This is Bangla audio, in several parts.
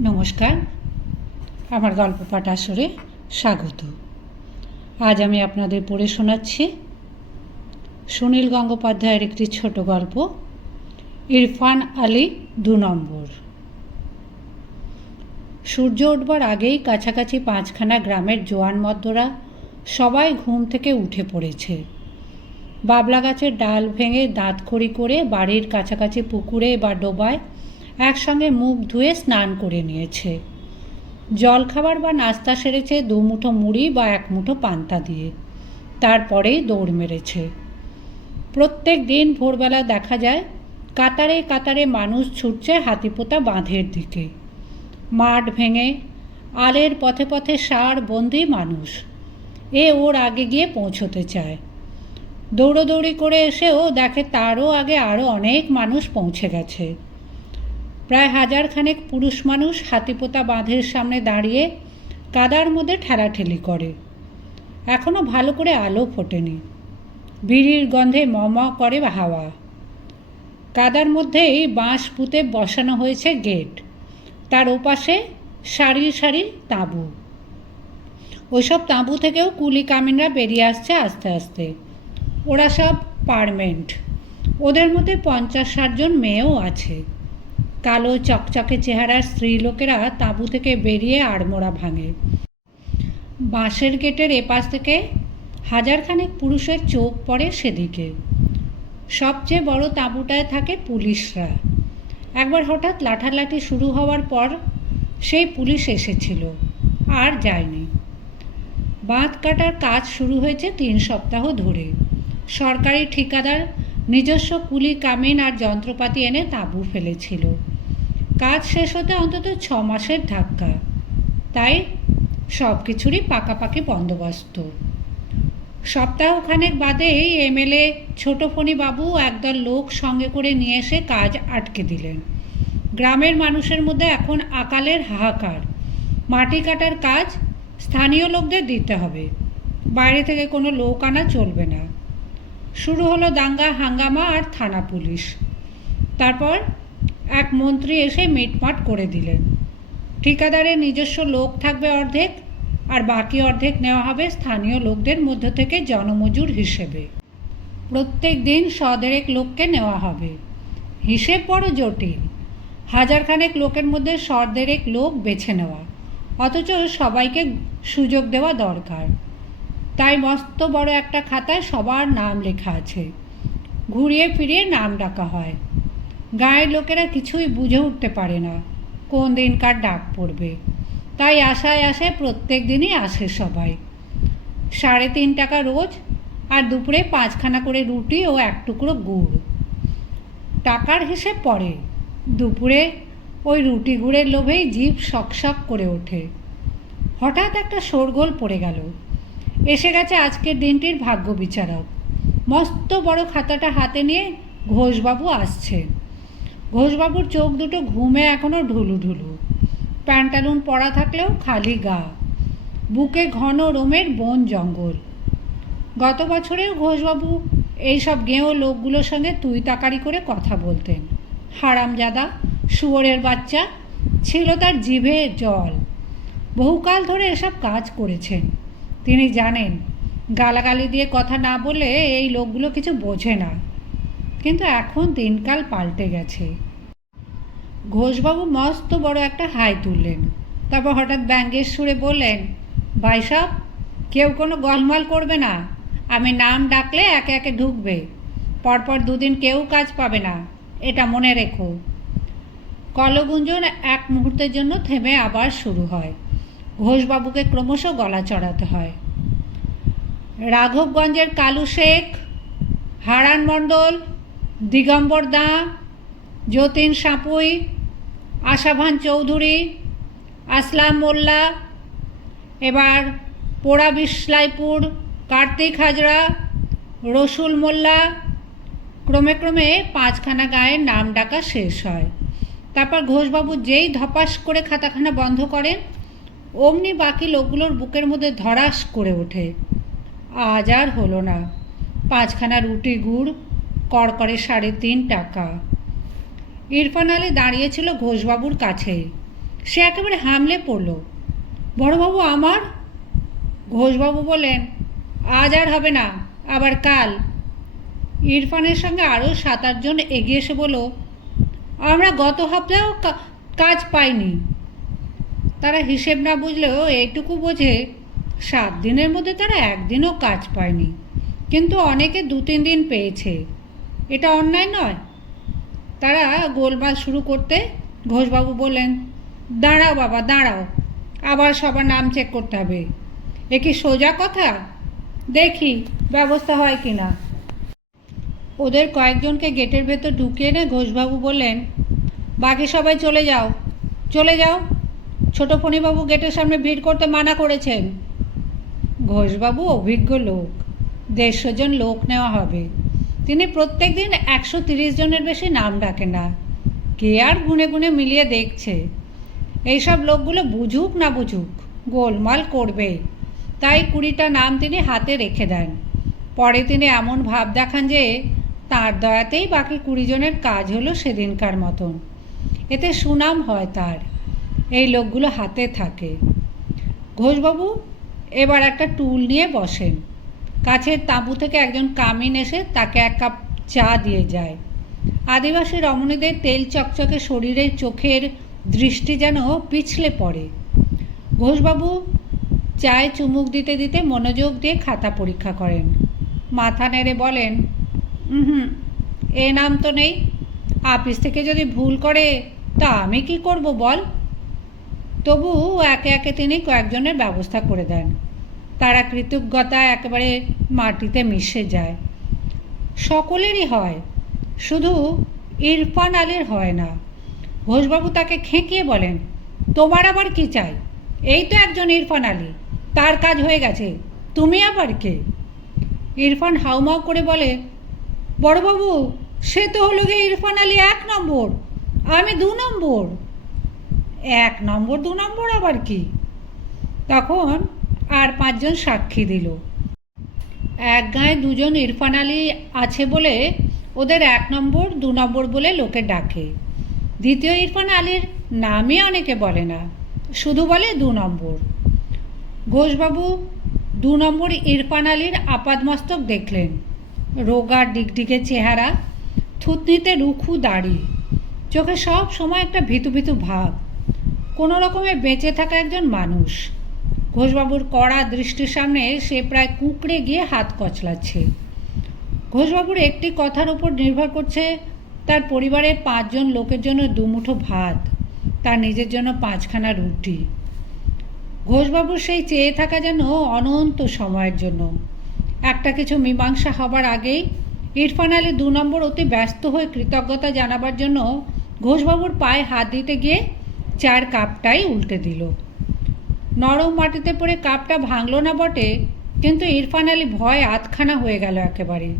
নমস্কার, আমার গল্প পাঠ আসরে স্বাগত। আজ আমি আপনাদের পড়ে শোনাচ্ছি সুনীল গঙ্গোপাধ্যায়ের একটি ছোট গল্প, ইরফান আলী ২ নম্বর। সূর্য উঠবার আগেই কাছাকাছি ৫খানা গ্রামের জোয়ান মদ্যরা সবাই ঘুম থেকে উঠে পড়েছে। বাবলা গাছের ডাল ভেঙে দাঁতখড়ি করে বাড়ির কাছাকাছি পুকুরে বা ডোবায় একসঙ্গে মুখ ধুয়ে স্নান করে নিয়েছে। জলখাবার বা নাস্তা সেরেছে ২ মুঠো মুড়ি বা ১ মুঠো পান্তা দিয়ে। তারপরেই দৌড় মেরেছে। প্রত্যেক দিন ভোরবেলা দেখা যায় কাতারে কাতারে মানুষ ছুটছে হাতিপোতা বাঁধের দিকে। মাঠ ভেঙে আলের পথে পথে ষাঁড় বন্দি মানুষ ওর আগে গিয়ে পৌঁছতে চায়। দৌড়োদৌড়ি করে এসেও দেখে তারও আগে আরও অনেক মানুষ পৌঁছে গেছে। প্রায় ১০০০ খানেক পুরুষ মানুষ হাতিপোতা বাঁধের সামনে দাঁড়িয়ে কাদার মধ্যে ঠেলাঠেলি করে। এখনও ভালো করে আলো ফোটেনি। বিড়ির গন্ধে ম করে হাওয়া। কাদার মধ্যেই বাঁশ পুঁতে বসানো হয়েছে গেট। তার ওপাশে সারি সারি তাঁবু। ওইসব তাঁবু থেকেও কুলি কামিনরা বেরিয়ে আসছে আস্তে আস্তে। ওরা সব পারমেন্ট। ওদের মধ্যে ৫০-৬০ জন মেয়েও আছে। কালো চকচকে চেহারার স্ত্রীলোকেরা তাঁবু থেকে বেরিয়ে আড়মোড়া ভাঙে। বাঁশের গেটের এপাশ থেকে ১০০০ খানেক পুরুষের চোখ পড়ে সেদিকে। সবচেয়ে বড় তাঁবুটায় থাকে পুলিশরা। একবার হঠাৎ লাঠালাঠি শুরু হওয়ার পর সেই পুলিশ এসেছিল, আর যায়নি। বাঁধ কাটার কাজ শুরু হয়েছে ৩ সপ্তাহ ধরে। সরকারি ঠিকাদার নিজস্ব কুলি কামিন আর যন্ত্রপাতি এনে তাঁবু ফেলেছিল। কাজ শেষ হতে অন্তত ৬ মাসের ধাক্কা। তাই সব কিছুরই পাকাপাকি বন্দোবস্ত। সপ্তাহখানেক বাদেই এমএলএ ছোটফণি বাবু একদল লোক সঙ্গে করে নিয়ে এসে কাজ আটকে দিলেন। গ্রামের মানুষের মধ্যে এখন আকালের হাহাকার। মাটি কাটার কাজ স্থানীয় লোকদের দিতে হবে, বাইরে থেকে কোনো লোক আনা চলবে না। শুরু হলো দাঙ্গা হাঙ্গামা আর থানা পুলিশ। তারপর এক মন্ত্রী এসে মিটমাট করে দিলেন। ঠিকাদারের নিজস্ব লোক থাকবে অর্ধেক, আর বাকি অর্ধেক নেওয়া হবে স্থানীয় লোকদের মধ্য থেকে জনমজুর হিসেবে। প্রত্যেক দিন ১০০ লোককে নেওয়া হবে। হিসেব বড় জটিল। ১০০০ খানেক লোকের মধ্যে ১০০ লোক বেছে নেওয়া, অথচ সবাইকে সুযোগ দেওয়া দরকার। তাই মস্ত বড় একটা খাতায় সবার নাম লেখা আছে। ঘুরিয়ে ফিরিয়ে নাম ডাকা হয়। গায়ের লোকেরা কিছুই বুঝে উঠতে পারে না কোন দিনকার ডাক পড়বে। তাই আশায় আশায় প্রত্যেক দিনই আসে সবাই। ৩.৫ টাকা রোজ, আর দুপুরে ৫খানা করে রুটি ও ১ টুকরো গুড়। টাকার হিসেব পড়ে। দুপুরে ওই রুটি গুড়ের লোভেই জিভ শকশক করে ওঠে। হঠাৎ একটা শোরগোল পড়ে গেল। এসে গেছে আজকের দিনটির ভাগ্য বিচারক। মস্ত বড় খাতাটা হাতে নিয়ে ঘোষবাবু আসছে। ঘোষবাবুর চোখ দুটো ঘুমে এখনও ঢুলু ঢুলু। প্যান্টালুন পরা থাকলেও খালি গা। বুকে ঘন রোমের বন জঙ্গল। গত বছরেও ঘোষবাবু এইসব গেঁয়ো লোকগুলোর সঙ্গে তুই তাকারি করে কথা বলতেন। হারামজাদা, শুয়োরের বাচ্চা, ছিল তার জিভে জল। বহুকাল ধরে এসব কাজ করেছেন। তিনি জানেন গালাগালি দিয়ে কথা না বলে এই লোকগুলো কিছু বোঝে না। কিন্তু এখন দিনকাল পাল্টে গেছে। ঘোষবাবু মস্ত বড় একটা হাই তুললেন। তারপর হঠাৎ ব্যঙ্গের সুরে বললেন, ভাই সাব, কেউ কোনো গলমাল করবে না। আমি নাম ডাকলে একে একে ঢুকবে। পরপর ২ দিন কেউ কাজ পাবে না, এটা মনে রেখো। কলগুঞ্জন এক মুহূর্তের জন্য থেমে আবার শুরু হয়। ঘোষবাবুকে ক্রমশ গলা চড়াতে হয়। রাঘবগঞ্জের কালু শেখ, হারান মণ্ডল, দিগম্বর দাঁ, যতীন সাঁপুই, আশাভান চৌধুরী, আসলাম মোল্লা, এবার পোড়া বিশলাইপুর, কার্তিক হাজরা, রসুল মোল্লা। ক্রমে ক্রমে ৫খানা গায়ের নাম ডাকা শেষ হয়। তারপর ঘোষবাবু যেই ধপাস করে খাতাখানা বন্ধ করেন, অমনি বাকি লোকগুলোর বুকের মধ্যে ধরাস করে ওঠে। আজ আর হলো না। ৫খানা রুটি গুড়, কড়কড়ে ৩.৫ টাকা। ইরফান আলী দাঁড়িয়েছিল ঘোষবাবুর কাছেই। সে একেবারে হামলে পড়ল। বড়বাবু আমার। ঘোষবাবু বললেন, আজ আর হবে না, আবার কাল। ইরফানের সঙ্গে আরও 7-8 জন এগিয়ে এসে বলল, আমরা গত সপ্তাহেও কাজ পাইনি। তারা হিসেব না বুঝলেও এইটুকু বোঝে 7 দিনের মধ্যে তারা একদিনও কাজ পায়নি, কিন্তু অনেকে 2-3 দিন পেয়েছে। এটা অন্যায় নয়। তারা গোলমাল শুরু করতে ঘোষবাবু বললেন, দাঁড়াও বাবা দাঁড়াও, আবার সবার নাম চেক করতে হবে। এ কি সোজা কথা? দেখি ব্যবস্থা হয় কি না। ওদের কয়েকজনকে গেটের ভেতর ঢুকিয়ে এনে ঘোষবাবু বললেন, বাকি সবাই চলে যাও, চলে যাও। ছোটো ফণিবাবু গেটের সামনে ভিড় করতে মানা করেছেন। ঘোষবাবু অভিজ্ঞ লোক, 150 জন লোক নেওয়া হবে। তিনি প্রত্যেক দিন 130 জনের বেশি নাম ডাকেন না। কে আর গুনে গুনে মিলিয়ে দেখছে? এইসব লোকগুলো বুঝুক না বুঝুক গোলমাল করবেই। তাই 20টা নাম তিনি হাতে রেখে দেন। পরে তিনি এমন ভাব দেখান যে তার দয়াতেই বাকি 20 জনের কাজ হলো সেদিনকার মতন। এতে সুনাম হয় তার। এই লোকগুলো হাতে থাকে। ঘোষবাবু এবার একটা টুল নিয়ে বসেন। কাছের তাঁবু থেকে একজন কামিন এসে তাকে 1 কাপ চা দিয়ে যায়। আদিবাসী রমণীদের তেল চকচকে শরীরের চোখের দৃষ্টি যেন পিছলে পড়ে। ঘোষবাবু চায়ে চুমুক দিতে দিতে মনোযোগ দিয়ে খাতা পরীক্ষা করেন। মাথা নেড়ে বলেন, এ নাম তো নেই। আপিস থেকে যদি ভুল করে তা আমি কি করব বল? তবু একে একে তিনি কয়েকজনের ব্যবস্থা করে দেন। তারা কৃতজ্ঞতা একেবারে মাটিতে মিশে যায়। সকলেরই হয়, শুধু ইরফান আলীর হয় না। ঘোষবাবু তাকে খেঁকিয়ে বলেন, তোমার আবার কি চাই? এই তো একজন ইরফান আলী, তার কাজ হয়ে গেছে, তুমি আবার কে? ইরফান হাউমাউ করে বলে, বড়বাবু সে তো হলো গিয়ে ইরফান আলী 1 নম্বর, আমি 2 নম্বর। 1 নম্বর 2 নম্বর আবার কি? তখন আর 5 জন সাক্ষী দিল। এক গাঁয়ে 2 জন ইরফান আলী আছে বলে ওদের 1 নম্বর 2 নম্বর বলে লোকে ডাকে। দ্বিতীয় ইরফান আলীর নামই অনেকে বলে না, শুধু বলে 2 নম্বর। ঘোষবাবু 2 নম্বর ইরফান আলীর আপাদমস্তক দেখলেন। রোগা ডিগডিগে চেহারা, থুতনিতে রুখু দাড়ি, চোখে সব সময় একটা ভীতু ভীতু ভাব। কোনো রকমে বেঁচে থাকা একজন মানুষ। ঘোষবাবুর কড়া দৃষ্টির সামনে সে প্রায় কুঁকড়ে গিয়ে হাত কচলাচ্ছে। ঘোষবাবুর একটি কথার উপর নির্ভর করছে তার পরিবারের 5 জন লোকের জন্য 2 মুঠো ভাত, তার নিজের জন্য 5খানা রুটি। ঘোষবাবুর সেই চেয়ে থাকা যেন অনন্ত সময়ের জন্য। একটা কিছু মীমাংসা হবার আগেই ইরফান আলী 2 নম্বর অতি ব্যস্ত হয়ে কৃতজ্ঞতা জানাবার জন্য ঘোষবাবুর পায়ে হাত দিতে গিয়ে চার কাপটাই উল্টে দিল। নরম মাটিতে পড়ে কাপটা ভাঙল না বটে, কিন্তু ইরফান আলী ভয় আধখানা হয়ে গেল একেবারে।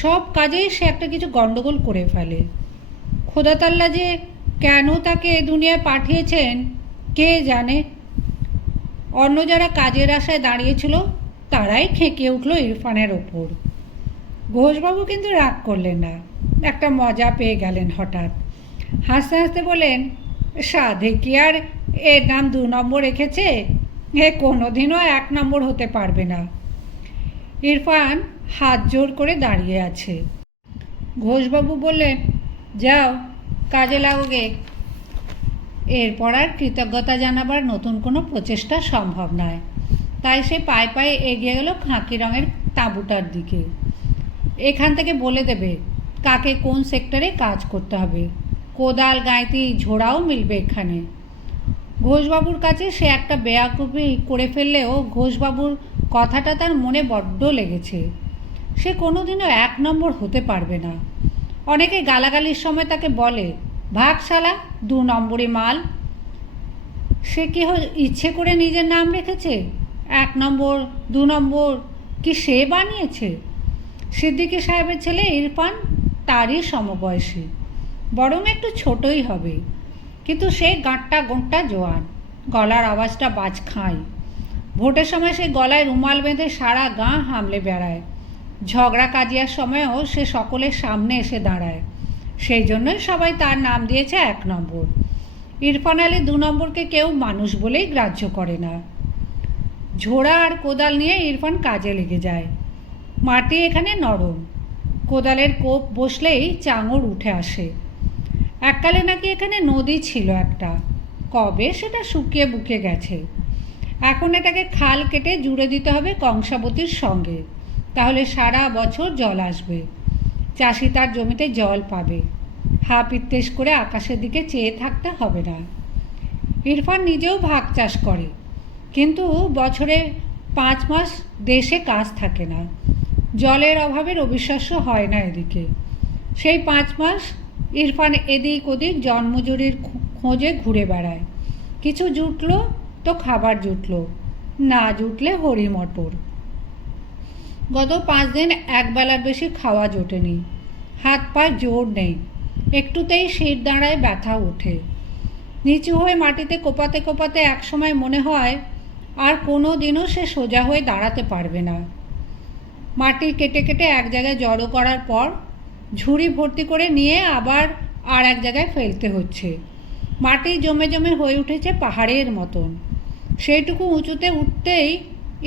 সব কাজেই সে একটা কিছু গণ্ডগোল করে ফেলে। খোদাতাল্লা যে কেন তাকে এ দুনিয়ায় পাঠিয়েছেন কে জানে। অন্য যারা কাজের আশায় দাঁড়িয়েছিল তারাই খেঁকিয়ে উঠল ইরফানের ওপর। ঘোষবাবু কিন্তু রাগ করলেন না, একটা মজা পেয়ে গেলেন হঠাৎ। হাসতে হাসতে বলেন, সাধে কি আর এর নাম 2 নম্বর রেখেছে? এ কোনোদিনও 1 নম্বর হতে পারবে না। ইরফান হাত জোর করে দাঁড়িয়ে আছে। ঘোষবাবু বললেন, যাও কাজে লাগোগে। এরপর আর কৃতজ্ঞতা জানাবার নতুন কোনো প্রচেষ্টা সম্ভব নয়। তাই সে পায়ে পায়ে এগিয়ে গেল খাকি রঙের তাঁবুটার দিকে। এখান থেকে বলে দেবে কাকে কোন সেক্টরে কাজ করতে হবে। কোদাল গাঁইতি ঝোড়াও মিলবে এখানে। ঘোষবাবুর কাছে সে একটা বেয়াকুফি করে ফেললেও ঘোষবাবুর কথাটা তার মনে বড্ড লেগেছে। সে কোনোদিনও 1 নম্বর হতে পারবে না। অনেকে গালাগালির সময় তাকে বলে, ভাগ শালা 2 নম্বরই মাল। সে কি ইচ্ছে করে নিজের নাম রেখেছে? 1 নম্বর 2 নম্বর কি সে বানিয়েছে? সিদ্দিকী সাহেবের ছেলে ইরফান তারই সমবয়সী, বরং একটু ছোটই হবে, কিন্তু সে গাঁটটা গোঁটটা জোয়ান, গলার আওয়াজটা বাজ খায়। ভোটের সময় সে গলায় রুমাল বেঁধে সারা গাঁ হামলে বেড়ায়। ঝগড়া কাজিয়ার সময়ও সে সকলের সামনে এসে দাঁড়ায়। সেই জন্যই সবাই তার নাম দিয়েছে 1 নম্বর। ইরফান আলী 2 নম্বরকে কেউ মানুষ বলেই গ্রাহ্য করে না। ঝোড়া আর কোদাল নিয়ে ইরফান কাজে লেগে যায়। মাটি এখানে নরম, কোদালের কোপ বসলেই চাঙড় উঠে আসে। এককালে নাকি এখানে নদী ছিল একটা, কবে সেটা শুকিয়ে বুকে গেছে। এখন এটাকে খাল কেটে জুড়ে দিতে হবে কংসাবতীর সঙ্গে, তাহলে সারা বছর জল আসবে। চাষি তার জমিতে জল পাবে, হা পিত্তেশ করে আকাশের দিকে চেয়ে থাকতে হবে না। ইরফান নিজেও ভাগ চাষ করে, কিন্তু বছরে 5 মাস দেশে কাজ থাকে না, জলের অভাবের অবিশ্বাস্য হয় না এদিকে। সেই 5 মাস ইরফান এদিক ওদিক জন্মজুরির খোঁজে ঘুরে বেড়ায়। কিছু জুটলো তো খাবার জুটলো, না জুটলে হরি মটর। গত 5 দিন একবেলার বেশি খাওয়া জোটেনি। হাত পায়ে জোর নেই, একটুতেই শির দাঁড়ায় ব্যথা ওঠে। নিচু হয়ে মাটিতে কোপাতে কোপাতে একসময় মনে হয় আর কোনো দিনও সে সোজা হয়ে দাঁড়াতে পারবে না। মাটি কেটে কেটে এক জায়গায় জড়ো করার পর ঝুড়ি ভর্তি করে নিয়ে আবার আর এক জায়গায় ফেলতে হচ্ছে। মাটি জমে জমে হয়ে উঠেছে পাহাড়ের মতন। সেইটুকু উঁচুতে উঠতেই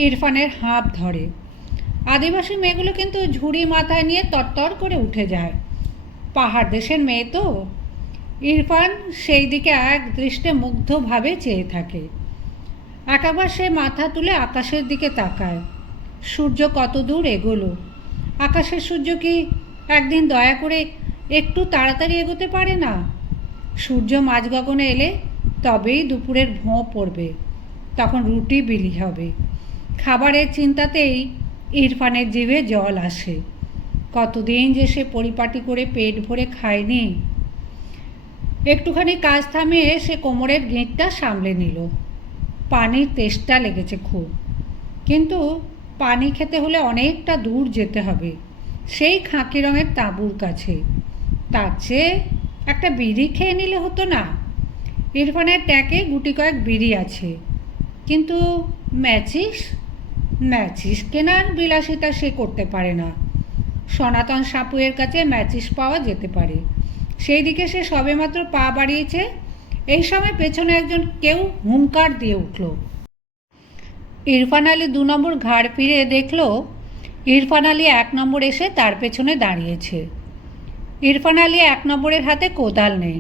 ইরফানের হাঁপ ধরে। আদিবাসী মেয়েগুলো কিন্তু ঝুড়ি মাথায় নিয়ে তরতর করে উঠে যায়। পাহাড় দেশের মেয়ে তো। ইরফান সেই দিকে এক দৃষ্টে মুগ্ধভাবে চেয়ে থাকে। একবার সে মাথা তুলে আকাশের দিকে তাকায়। সূর্য কত দূর এগোলো। আকাশের সূর্য কি একদিন দয়া করে একটু তাড়াতাড়ি এগোতে পারে না? সূর্য মাঝ গগনে এলে তবেই দুপুরের ভোঁ পড়বে, তখন রুটি বিলি হবে। খাবারের চিন্তাতেই ইরফানের জিভে জল আসে। কতদিন যে সে পরিপাটি করে পেট ভরে খায়নি। একটুখানি কাজ থামিয়ে সে কোমরের গেঁটটা সামলে নিল। পানির তেষ্টা লেগেছে খুব, কিন্তু পানি খেতে হলে অনেকটা দূর যেতে হবে, সেই খাকি রঙের তাঁবুর কাছে। তার চেয়ে একটা বিড়ি খেয়ে নিলে হতো না? ইরফানের ট্যাঁকে গুটি কয়েক বিড়ি আছে, কিন্তু ম্যাচিস কেনার বিলাসিতা সে করতে পারে না। সনাতন সাপুয়ের কাছে ম্যাচিস পাওয়া যেতে পারে, সেই দিকে সে সবেমাত্র পা বাড়িয়েছে। এই সময় পেছনে একজন কেউ হুঙ্কার দিয়ে উঠল। ইরফান আলী 2 নম্বর ঘাড় ফিরে দেখল ইরফান আলী 1 নম্বর এসে তার পেছনে দাঁড়িয়েছে। ইরফান আলী 1 নম্বরের হাতে কোদাল নেই,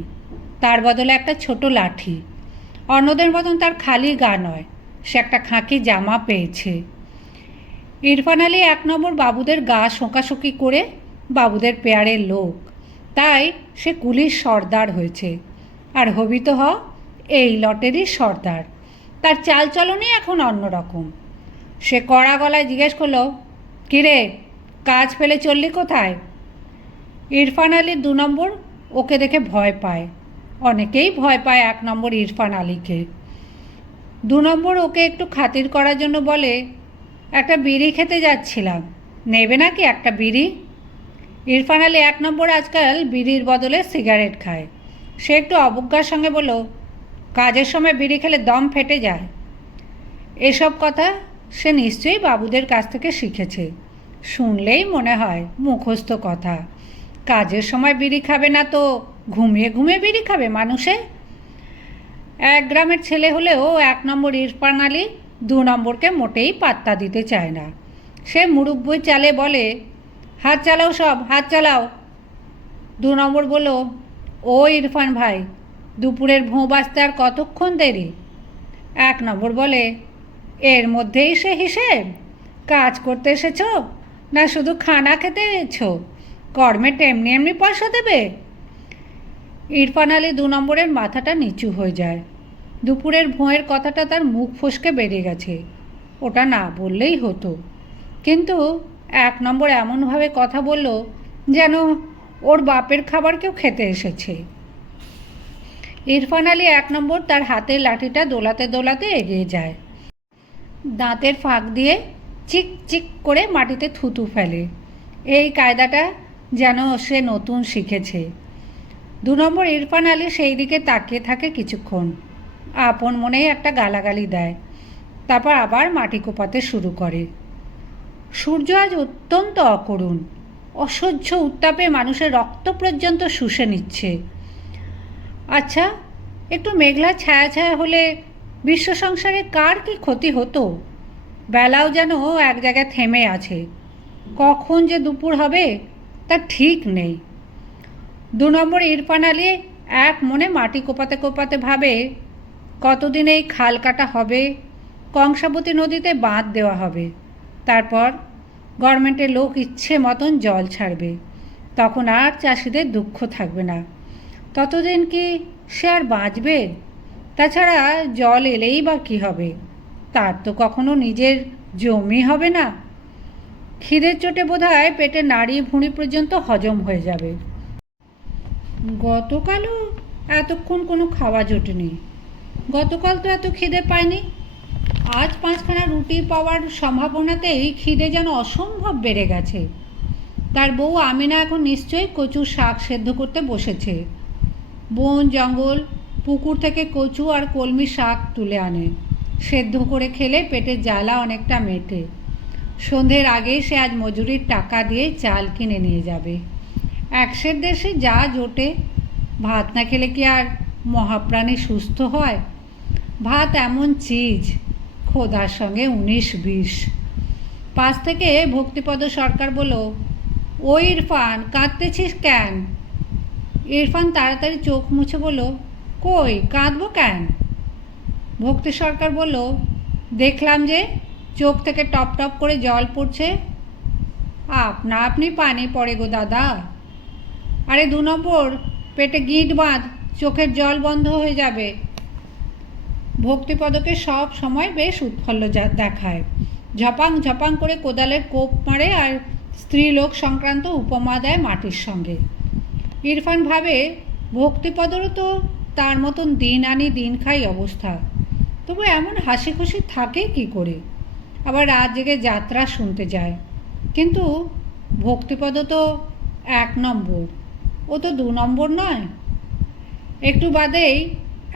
তার বদলে একটা ছোট লাঠি। অন্যদের মতন তার খালি গা নয়, সে একটা খাকি জামা পেয়েছে। ইরফান আলী 1 নম্বর বাবুদের গা শোঁকাশোঁকি করে বাবুদের পেয়ারের লোক, তাই সে কুলির সর্দার হয়েছে। আর হবি তো এই লটেরই সর্দার। তার চালচলনই এখন অন্যরকম। সে কড়া গলায় জিজ্ঞেস করল, কিরে, কাজ পেলে চললি কোথায়? ইরফান আলীর 2 নম্বর ওকে দেখে ভয় পায়। অনেকেই ভয় পায় 1 নম্বর ইরফান আলীকে। 2 নম্বর ওকে একটু খাতির করার জন্য বলে, একটা বিড়ি খেতে যাচ্ছিলাম, নেবে নাকি একটা বিড়ি? ইরফান আলী 1 নম্বর আজকাল বিড়ির বদলে সিগারেট খায়। সে একটু অবজ্ঞার সঙ্গে বলল, কাজের সময় বিড়ি খেলে দম ফেটে যায়। এসব কথা সে নিশ্চয়ই বাবুদের কাছ থেকে শিখেছে। শুনলেই মনে হয় মুখস্থ কথা। কাজের সময় বিড়ি খাবে না তো ঘুমিয়ে ঘুমিয়ে বিড়ি খাবে মানুষে? 1 গ্রামের ছেলে হলেও 1 নম্বর ইরফান আলী 2 নম্বরকে মোটেই পাত্তা দিতে চায় না। সে মুরব্বই চালে বলে, হাত চালাও, সব হাত চালাও। 2 নম্বর বলল, ও ইরফান ভাই, দুপুরের ভোঁ বাজতে আর কতক্ষণ দেরি? 1 নম্বর বলে, এর মধ্যেই সে হিসেব? কাজ করতে এসেছ না শুধু খানা খেতে এসেছো? কর্মের এমনি এমনি পয়সা দেবে? ইরফান আলী 2 নম্বরের মাথাটা নিচু হয়ে যায়। দুপুরের ভোঁয়ের কথাটা তার মুখ ফসকে বেরিয়ে গেছে। ওটা না বললেই হতো, কিন্তু 1 নম্বর এমনভাবে কথা বলল যেন ওর বাপের খাবার কেউ খেতে এসেছে। ইরফান আলী 1 নম্বর তার হাতের লাঠিটা দোলাতে দোলাতে এগিয়ে যায়। দাঁতের ফাঁক দিয়ে চিক চিক করে মাটিতে থুতু ফেলে। এই কায়দাটা যেন সে নতুন শিখেছে। 2 নম্বর ইরফান আলী সেই দিকে তাকিয়ে থাকে কিছুক্ষণ, আপন মনেই একটা গালাগালি দেয়, তারপর আবার মাটি কোপাতে শুরু করে। সূর্য আজ অত্যন্ত অকরুণ, অসহ্য উত্তাপে মানুষের রক্ত পর্যন্ত শুষে নিচ্ছে। আচ্ছা, একটু মেঘলা ছায়া ছায়া হলে বিশ্ব সংসারে কার কি ক্ষতি হতো। বেলাও যেন এক জায়গায় থেমে আছে, কখন যে দুপুর হবে তা ঠিক নেই। 2 নম্বর ইরফান আলী এক মনে মাটি কোপাতে কোপাতে ভাবে, কতদিন এই খাল কাটা হবে, কংসাবতী নদীতে বাঁধ দেওয়া হবে, তারপর গভর্নমেন্টের লোক ইচ্ছে মতন জল ছাড়বে, তখন আর চাষিদের দুঃখ থাকবে না। ততদিন কি সে আর বাঁচবে? তাছাড়া জল এলেই বা কী হবে, তার তো কখনো নিজের জমি হবে না। খিদের চোটে বোধহয় পেটে নাড়ি ভুঁড়ি পর্যন্ত হজম হয়ে যাবে। গতকালও এতক্ষণ কোনো খাওয়া জোটেনি, গতকাল তো এত খিদে পায়নি। আজ 5খানা রুটি পাওয়ার সম্ভাবনাতেই খিদে যেন অসম্ভব বেড়ে গেছে। তার বউ আমিনা এখন নিশ্চয়ই কচুর শাক সেদ্ধ করতে বসেছে। বন জঙ্গল পুকুর থেকে কচু আর কলমি শাক তুলে আনে, সেদ্ধ করে খেলে পেটের জ্বালা অনেকটা মেটে। সন্ধ্যের আগেই সে আজ মজুরির টাকা দিয়ে চাল কিনে নিয়ে যাবে। একশের দেশে যা জোটে, ভাত না খেলে কি আর মহাপ্রাণী সুস্থ হয়? ভাত এমন চিজ, খোদার সঙ্গে 19-20। পাশ থেকে ভক্তিপদ সরকার বলল, ও ইরফান, কাঁদতেছিস কেন? ইরফান তাড়াতাড়ি চোখ মুছে বলল, কই কাঁদবো কেন? ভক্তি সরকার বলল, দেখলাম যে চোখ থেকে টপ টপ করে জল পড়ছে। আপনা আপনি পানি পড়ে গো দাদা। আরে 2 নম্বর, পেটে গিঁট বাঁধ, চোখের জল বন্ধ হয়ে যাবে। ভক্তিপদকে সব সময় বেশ উৎফুল্ল দেখায়, ঝপাং ঝপাং করে কোদালের কোপ মারে আর স্ত্রীলোক সংক্রান্ত উপমা দেয় মাটির সঙ্গে। ইরফান ভাবে, ভক্তিপদরও তো তার মতন দিন আনি দিন খাই অবস্থা, তবু এমন হাসি খুশি থাকে কি করে? আবার রাত জেগে যাত্রা শুনতে যায়। কিন্তু ভক্তিপদ তো 1 নম্বর, ও তো 2 নম্বর নয়। একটু বাদেই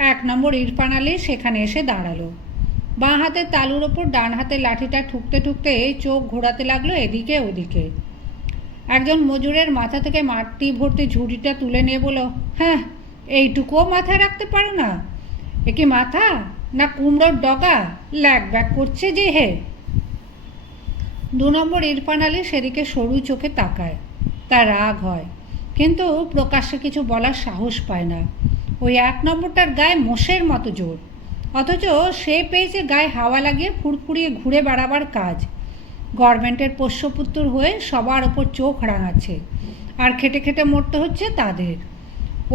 1 নম্বর ইরফান আলী সেখানে এসে দাঁড়ালো। বাঁ হাতের তালুর ওপর ডান হাতের লাঠিটা ঠুকতে ঠুকতে চোখ ঘোরাতে লাগলো এদিকে ওদিকে। একজন মজুরের মাথা থেকে মাটি ভর্তি ঝুড়িটা তুলে নিয়ে বলল, হ্যাঁ, এইটুকুও মাথায় রাখতে পারো না? এ কি মাথা না কুমড়োর ডগা? ল্যাক ব্যাক করছে যে হে। 2 নম্বর ইরফান আলী সেদিকে সরু চোখে তাকায়, তার রাগ হয়, কিন্তু প্রকাশ্যে কিছু বলার সাহস পায় না। ওই 1 নম্বরটার গায়ে মোষের মতো জোর, অথচ সে পেয়েছে গায়ে হাওয়া লাগিয়ে ফুরফুরিয়ে ঘুরে বেড়াবার কাজ। গভর্নমেন্টের পোষ্যপুত্র হয়ে সবার ওপর চোখ রাঙাচ্ছে, আর খেটে খেটে মরতে হচ্ছে তাদের।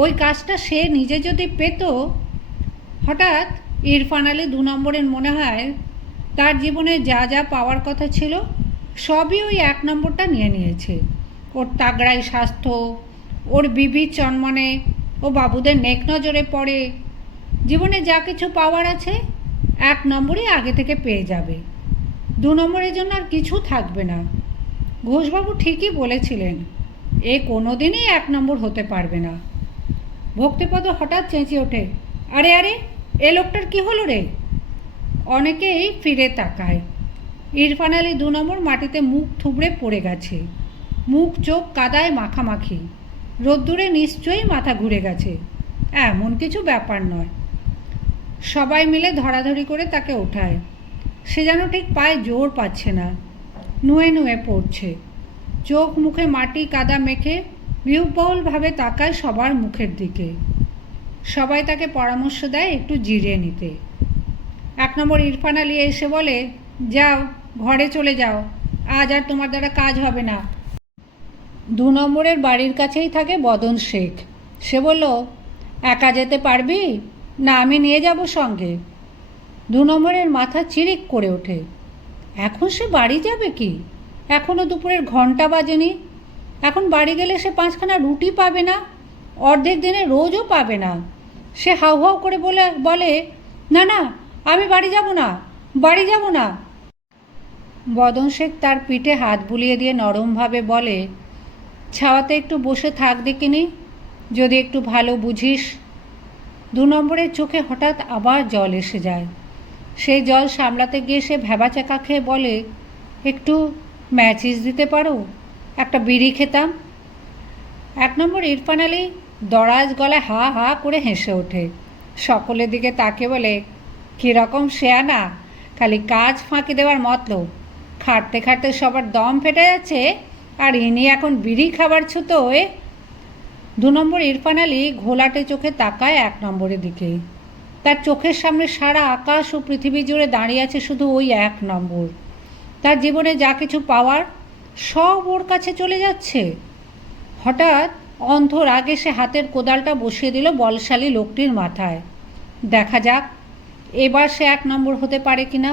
ওই কাজটা সে নিজে যদি পেত। হঠাৎ ইরফান আলী 2 নম্বরের মনে হয় তার জীবনে যা যা পাওয়ার কথা ছিল সবই ওই 1 নম্বরটা নিয়ে নিয়েছে। ওর তাগড়াই স্বাস্থ্য, ওর বিবির চনমনে, ও বাবুদের নেক নজরে পড়ে। জীবনে যা কিছু পাওয়ার আছে 1 নম্বরই আগে থেকে পেয়ে যাবে। 2 নম্বরের জন্য আর কিছু থাকবে না। ঘোষবাবু ঠিকই বলেছিলেন, এ কোনো দিনই 1 নম্বর হতে পারবে না। ভক্তিপদ হঠাৎ চেঁচিয়ে ওঠে, আরে আরে, এ লোকটার কি হলো রে? অনেকেই ফিরে তাকায়। ইরফান আলী 2 নম্বর মাটিতে মুখ থুবড়ে পড়ে গেছে, মুখ চোখ কাদায় মাখামাখি। রোদ্দুরে নিশ্চয়ই মাথা ঘুরে গেছে, এমন কিছু ব্যাপার নয়। সবাই মিলে ধরাধরি করে তাকে ওঠায়। সে যেন ঠিক পায়ে জোর পাচ্ছে না, নুয়ে নুয়ে পড়ছে। চোখ মুখে মাটি কাদা মেখে বিহ্বলভাবে তাকায় সবার মুখের দিকে। সবাই তাকে পরামর্শ দেয় একটু জিরিয়ে নিতে। 1 নম্বর ইরফান আলী এসে বলে, যাও ঘরে চলে যাও, আজ আর তোমার দ্বারা কাজ হবে না। 2 নম্বরের বাড়ির কাছেই থাকে বদন শেখ। সে বলল, একা যেতে পারবি না আমি নিয়ে যাব সঙ্গে? 2 নম্বরের মাথা চিরিক করে ওঠে। এখন সে বাড়ি যাবে কি? এখনও দুপুরের ঘন্টা বাজেনি। এখন বাড়ি গেলে সে 5খানা রুটি পাবে না, অর্ধেক দিনে রোজও পাবে না। সে হাউ হাউ করে বলে, না না, আমি বাড়ি যাব না, বাড়ি যাব না। বদন শেখ তার পিঠে হাত বুলিয়ে দিয়ে নরমভাবে বলে, ছাওয়াতে একটু বসে থাক দেখিনি, যদি একটু ভালো বুঝিস। 2 নম্বরের চোখে হঠাৎ আবার জল এসে যায়। সেই জল সামলাতে গিয়ে সে ভ্যাবাচাকা খেয়ে বলে, একটু ম্যাচিস দিতে পারো, একটা বিড়ি খেতাম। 1 নম্বর ইরফান আলী দরাজ গলায় হা হা করে হেসে ওঠে। সকলের দিকে তাকে বলে, কীরকম শেয়ানা, খালি কাজ ফাঁকি দেওয়ার মতলব, খাটতে খাটতে সবার দম ফেটে যাচ্ছে, আর ইনি এখন বিড়ি খাবার ছুতোয়। 2 নম্বর ইরফান আলী ঘোলাটে চোখে তাকায় 1 নম্বরের দিকে। তার চোখের সামনে সারা আকাশ ও পৃথিবী জুড়ে দাঁড়িয়ে আছে শুধু ওই 1 নম্বর। তার জীবনে যা কিছু পাওয়ার সব ওর কাছে চলে যাচ্ছে। হঠাৎ অন্ধ রাগে সে হাতের কোদালটা বসিয়ে দিল বলশালী লোকটির মাথায়। দেখা যাক এবার সে 1 নম্বর হতে পারে কিনা।